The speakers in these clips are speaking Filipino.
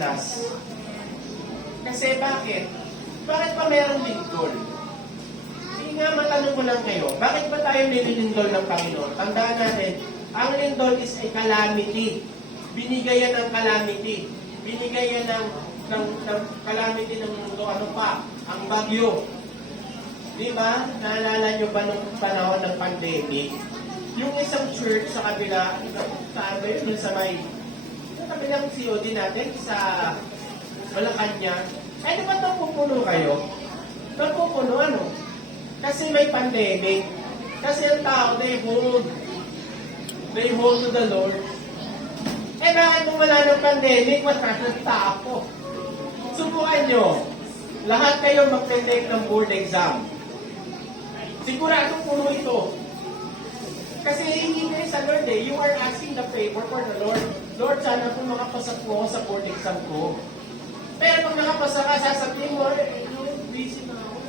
Jesus. Kasi bakit? Bakit pa meron lindol? Hindi nga, matanong ko lang kayo, bakit ba tayo nililindol ng Panginoon? Tandaan natin, ang lindol is a calamity. Binigay yan ng calamity. Binigay yan ng calamity ng mundo. Ano pa? Ang bagyo. Di ba? Naalala nyo ba nung panahon ng pandemic? Yung isang church sa kabila, saan ba yun? Sa may, sa kabilang COD natin, sa Malacanang. Ay, di ba napupuno kayo? Napupuno, ano? Kasi may pandemic. Kasi ang tao, they hold to the Lord. Eh, bakit kung wala ng pandemic, matatang tao? Subukan nyo. Lahat kayo mag-take ng board exam. Siguradong puno ito. Kasi hindi kayo sa Lord eh. You are asking the favor for the Lord. Lord, sana po makapasa po ako sa board exam ko. Pero pag nakapasa ka, sasabihin mo, busy na ako.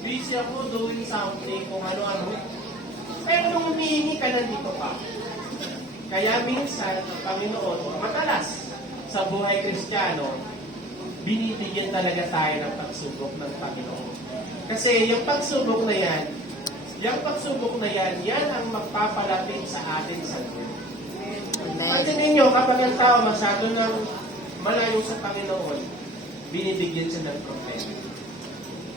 Busy ako doing something, kung ano-ano. Pero nung humihingi ka, nandito pa. Kaya minsan, ang Panginoon, madalas, sa buhay Kristiyano, binibigyan talaga tayo ng pagsubok ng Panginoon. Kasi yung pagsubok na yan, yan ang magpapalapit sa atin sa Lord. Pansinin nyo, kapag ang tao masyado ng malayo sa Panginoon, binibigyan siya ng problema.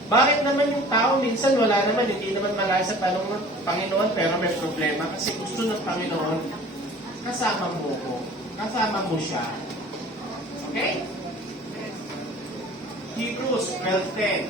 Bakit naman yung tao, minsan wala naman, hindi naman malayo sa tanong ng Panginoon, pero may problema kasi gusto ng Panginoon, kasama mo ko, kasama mo siya. Okay? Hebrews 12:10.